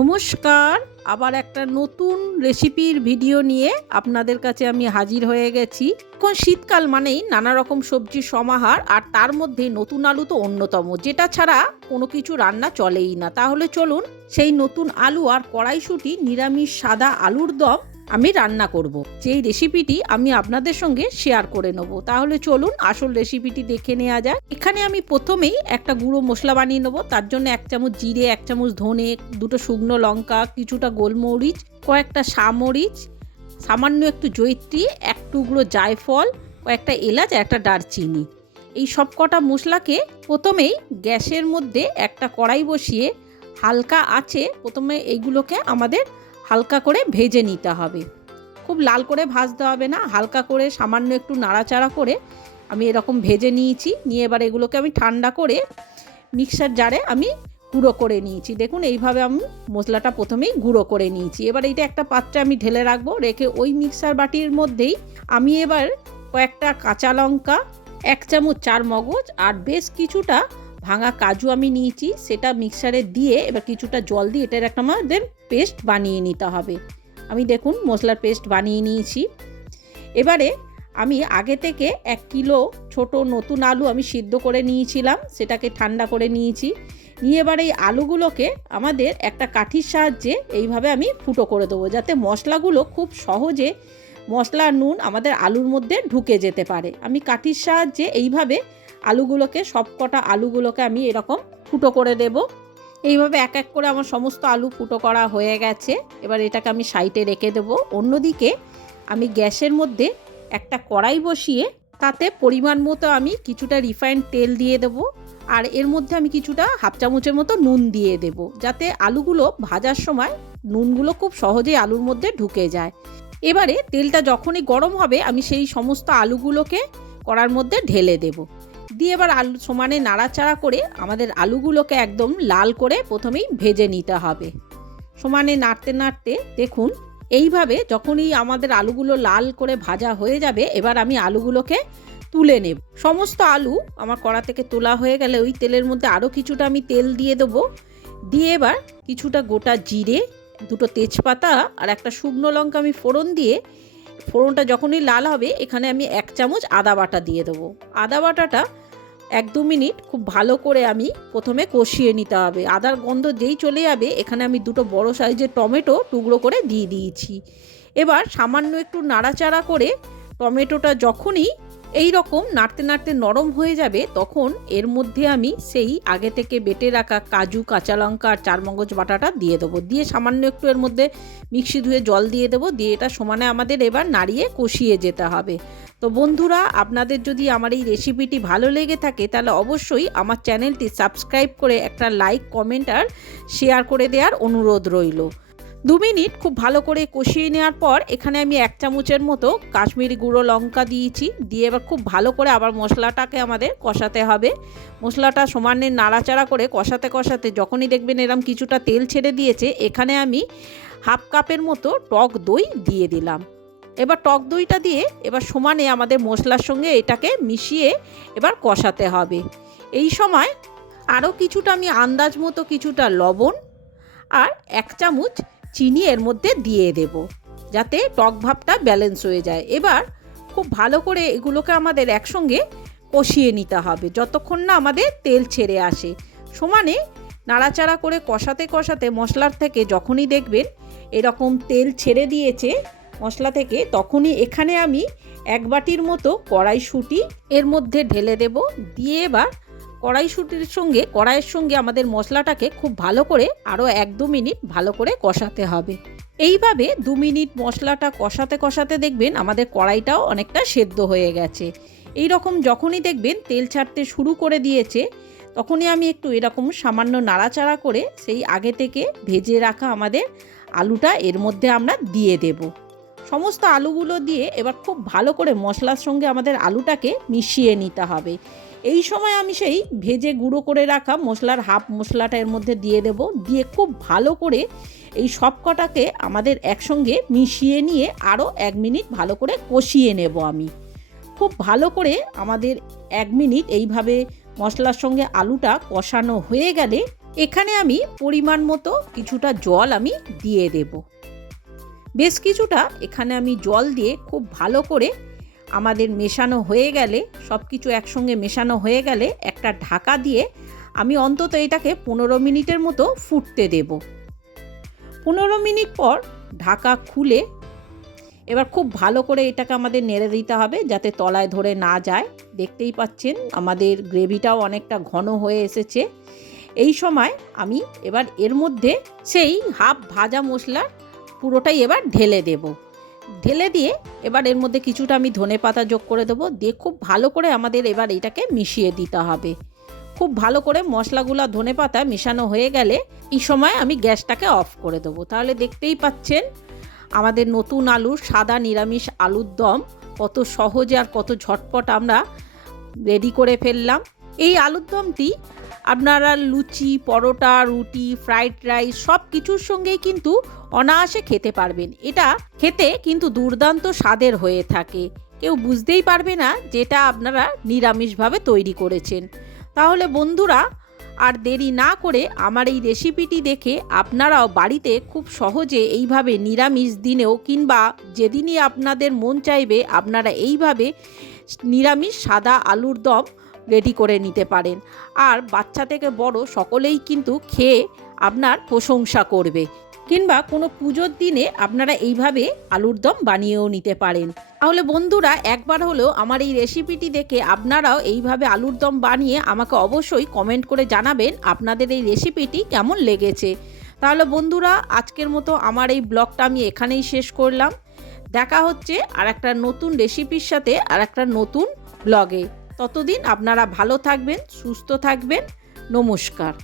নমস্কার, আবার একটা নতুন রেসিপির ভিডিও নিয়ে আপনাদের কাছে আমি হাজির হয়ে গেছি। এখন শীতকাল মানেই নানা রকম সবজির সমাহার, আর তার মধ্যে নতুন আলু তো অন্যতম, যেটা ছাড়া কোনো কিছু রান্না চলেই না। তাহলে চলুন সেই নতুন আলু আর কড়াইশুঁটি নিরামিষ সাদা আলুর দম আমি রান্না করব। যেই রেসিপিটি আমি আপনাদের সঙ্গে শেয়ার করে নেব। তাহলে চলুন আসল রেসিপিটি দেখে নেওয়া যাক। এখানে আমি প্রথমেই একটা গুঁড়ো মশলা বানিয়ে নেব। তার জন্য 1 চামচ জিরে, 1 চামচ ধনে, 2টো শুকনো লঙ্কা, কিছুটা গোলমরিচ, কয়েকটা সামরিচ, সামান্য একটু জয়িত্রী, 1 টুকরো জায়ফল, কয়েকটা এলাচ, একটা দারচিনি। এই সব কটা মশলাকে প্রথমেই গ্যাসের মধ্যে একটা কড়াই বসিয়ে হালকা আঁচে প্রথমে এইগুলোকে আমাদের হালকা করে ভেজে নিতে হবে। খুব লাল করে ভাজতে হবে না, হালকা করে সামান্য একটু নাড়াচাড়া করে আমি এরকম ভেজে নিয়েছি। নিয়ে এবার এগুলোকে আমি ঠান্ডা করে মিক্সার জারে আমি গুঁড়ো করে নিয়েছি। দেখুন এইভাবে আমি মশলাটা প্রথমেই গুঁড়ো করে নিয়েছি। এবার এইটা একটা পাত্রে আমি ঢেলে রাখবো। রেখে ওই মিক্সার বাটির মধ্যেই আমি এবার কয়েকটা কাঁচা লঙ্কা, 1 চামচ চারমগজ আর বেশ কিছুটা ভাঙা কাজু আমি নিয়েছি। সেটা মিক্সারে দিয়ে এবার কিছুটা জল দিয়ে এটার একটা আমাদের পেস্ট বানিয়ে নিতে হবে। আমি দেখুন মশলার পেস্ট বানিয়ে নিয়েছি। এবারে আমি আগে থেকে 1 কিলো ছোট নতুন আলু আমি সিদ্ধ করে নিয়েছিলাম, সেটাকে ঠান্ডা করে নিয়েছি। নিয়ে এবার এই আলুগুলোকে আমাদের একটা কাঠির সাহায্যে এইভাবে আমি ফুটো করে দেবো, যাতে মশলাগুলো খুব সহজে মশলা নুন আমাদের আলুর মধ্যে ঢুকে যেতে পারে। আমি কাঠির সাহায্যে এইভাবে আলুগুলোকে সবকটা আলুগুলোকে আমি এরকম ফুটো করে দেব। এইভাবে এক এক করে আমার সমস্ত আলু ফুটো করা হয়ে গেছে। এবার এটাকে আমি সাইডে রেখে দেবো। অন্যদিকে আমি গ্যাসের মধ্যে একটা কড়াই বসিয়ে তাতে পরিমাণ মতো আমি কিছুটা রিফাইন্ড তেল দিয়ে দেব। আর এর মধ্যে আমি কিছুটা 1/2 চামচের মতো নুন দিয়ে দেব, যাতে আলুগুলো ভাজার সময় নুনগুলো খুব সহজেই আলুর মধ্যে ঢুকে যায়। এবারে তেলটা যখনই গরম হবে আমি সেই সমস্ত আলুগুলোকে কড়ার মধ্যে ঢেলে দেব। দিয়ে এবার আলু সমানে নাড়াচাড়া করে আমাদের আলুগুলোকে একদম লাল করে প্রথমেই ভেজে নিতে হবে। সমানে নাড়তে নাড়তে দেখুন এইভাবে যখনই আমাদের আলুগুলো লাল করে ভাজা হয়ে যাবে, এবার আমি আলুগুলোকে তুলে নেব। সমস্ত আলু আমার কড়া থেকে তোলা হয়ে গেলে ওই তেলের মধ্যে আরও কিছুটা আমি তেল দিয়ে দেবো। দিয়ে এবার কিছুটা গোটা জিরে, 2টো তেজপাতা আর একটা শুকনো লঙ্কা আমি ফোড়ন দিয়ে, ফোড়নটা যখনই লাল হবে এখানে আমি 1 চামচ আদা বাটা দিয়ে দেবো। আদা বাটাটা 1-2 মিনিট খুব ভালো করে আমি প্রথমে কষিয়ে নিতে হবে। আদার গন্ধ যেই চলে যাবে এখানে আমি 2টো বড় সাইজের টমেটো টুকরো করে দিয়ে দিয়েছি। এবার সামান্য একটু নাড়াচাড়া করে টমেটোটা যখনই এই রকম নাড়তে নাড়তে নরম হয়ে যাবে, তখন এর মধ্যে আমি সেই আগে থেকে বেটে রাখা কাজু, কাঁচা লঙ্কা আর চারমগজ বাটাটা দিয়ে দেবো। দিয়ে সামান্য একটু এর মধ্যে মিক্সি ধুয়ে জল দিয়ে দেবো। দিয়ে এটা সমানে আমাদের এবার নাড়িয়ে কষিয়ে যেতে হবে। তো বন্ধুরা, আপনাদের যদি আমার এই রেসিপিটি ভালো লেগে থাকে তাহলে অবশ্যই আমার চ্যানেলটি সাবস্ক্রাইব করে একটা লাইক, কমেন্ট আর শেয়ার করে দেওয়ার অনুরোধ রইল। 2 মিনিট খুব ভালো করে কষিয়ে নেওয়ার পর এখানে আমি 1 চামচের মতো কাশ্মীরি গুঁড়ো লঙ্কা দিয়েছি। দিয়ে এবার খুব ভালো করে আবার মশলাটাকে আমাদের কষাতে হবে। মশলাটা সমানে নাড়াচাড়া করে কষাতে কষাতে যখনই দেখবেন এরম কিছুটা তেল ছেড়ে দিয়েছে, এখানে আমি 1/2 কাপের মতো টক দই দিয়ে দিলাম। এবার টক দইটা দিয়ে এবার সমানে আমাদের মশলার সঙ্গে এটাকে মিশিয়ে এবার কষাতে হবে। এই সময় আরও কিছুটা আমি আন্দাজ মতো কিছুটা লবণ আর 1 চামচ চিনি এর মধ্যে দিয়ে দেব, যাতে টক ভাবটা ব্যালেন্স হয়ে যায়। এবার খুব ভালো করে এগুলোকে আমাদের একসঙ্গে কষিয়ে নিতে হবে যতক্ষণ না আমাদের তেল ছেড়ে আসে। সমানে নাড়াচাড়া করে কষাতে কষাতে মশলার থেকে যখনই দেখবেন এরকম তেল ছেড়ে দিয়েছে মশলা থেকে, তখনই এখানে আমি 1 বাটির মতো কড়াইশুঁটি এর মধ্যে ঢেলে দেব। দিয়ে এবার কড়াইয়ের সঙ্গে আমাদের মশলাটাকে খুব ভালো করে আরও 1-2 মিনিট ভালো করে কষাতে হবে। এইভাবে 2 মিনিট মশলাটা কষাতে কষাতে দেখবেন আমাদের কড়াইটাও অনেকটা সেদ্ধ হয়ে গেছে। এই রকম যখনই দেখবেন তেল ছাড়তে শুরু করে দিয়েছে, তখনই আমি একটু এরকম সামান্য নাড়াচাড়া করে সেই আগে থেকে ভেজে রাখা আমাদের আলুটা এর মধ্যে আমরা দিয়ে দেব। সমস্ত আলুগুলো দিয়ে এবার খুব ভালো করে মশলার সঙ্গে আমাদের আলুটাকে মিশিয়ে নিতে হবে। এই সময় আমি সেই ভেজে গুঁড়ো করে রাখা মশলার হাফ মশলাটা এর মধ্যে দিয়ে দেব। দিয়ে খুব ভালো করে এই সব কটাকে আমাদের একসঙ্গে মিশিয়ে নিয়ে আরও 1 মিনিট ভালো করে কষিয়ে নেব। আমি খুব ভালো করে আমাদের 1 মিনিট এইভাবে মশলার সঙ্গে আলুটা কষানো হয়ে গেলে এখানে আমি পরিমাণ মতো কিছুটা জল আমি দিয়ে দেব। বেশ কিছুটা এখানে আমি জল দিয়ে খুব ভালো করে আমাদের মেশানো হয়ে গেলে, সব কিছু একসঙ্গে মেশানো হয়ে গেলে একটা ঢাকা দিয়ে আমি অন্তত এটাকে 15 মিনিটের মতো ফুটতে দেব। 15 মিনিট পর ঢাকা খুলে এবার খুব ভালো করে এটাকে আমাদের নেড়ে দিতে হবে যাতে তলায় ধরে না যায়। দেখতেই পাচ্ছেন আমাদের গ্রেভিটাও অনেকটা ঘন হয়ে এসেছে। এই সময় আমি এবার এর মধ্যে সেই হাফ ভাজা মশলা পুরোটাই এবার ঢেলে দেব। ঢেলে দিয়ে এবার এর মধ্যে কিছুটা আমি ধনেপাতা যোগ করে দেবো। দিয়ে খুব ভালো করে আমাদের এবার এটাকে মিশিয়ে দিতে হবে। খুব ভালো করে মশলাগুলো ধনেপাতা মেশানো হয়ে গেলে এই সময় আমি গ্যাসটাকে অফ করে দেবো। তাহলে দেখতেই পাচ্ছেন আমাদের নতুন আলুর সাদা নিরামিষ আলুর দম কত সহজে আর কত ঝটপট আমরা রেডি করে ফেললাম। এই আলুর দমটি আপনারা লুচি, পরোটা, রুটি, ফ্রাইড রাইস সব কিছুর সঙ্গেই কিন্তু অনায়াসে খেতে পারবেন। এটা খেতে কিন্তু দুর্দান্ত স্বাদের হয়ে থাকে, কেউ বুঝতেই পারবে না যেটা আপনারা নিরামিষভাবে তৈরি করেছেন। তাহলে বন্ধুরা আর দেরি না করে আমার এই রেসিপিটি দেখে আপনারাও বাড়িতে খুব সহজে এইভাবে নিরামিষ দিনেও কিংবা যেদিনই আপনাদের মন চাইবে আপনারা এইভাবে নিরামিষ সাদা আলুর দম রেডি করে নিতে পারেন। আর বাচ্চা থেকে বড় সকলেই কিন্তু খেয়ে আপনার প্রশংসা করবে। কিংবা কোনো পুজোর দিনে আপনারা এইভাবে আলুর দম বানিয়েও নিতে পারেন। তাহলে বন্ধুরা একবার হলেও আমার এই রেসিপিটি দেখে আপনারাও এইভাবে আলুর দম বানিয়ে আমাকে অবশ্যই কমেন্ট করে জানাবেন আপনাদের এই রেসিপিটি কেমন লেগেছে। তাহলে বন্ধুরা আজকের মতো আমার এই ব্লগটা আমি এখানেই শেষ করলাম। দেখা হচ্ছে আর একটা নতুন রেসিপির সাথে আর একটা নতুন ব্লগে। ততদিন আপনারা ভালো থাকবেন, সুস্থ থাকবেন। নমস্কার।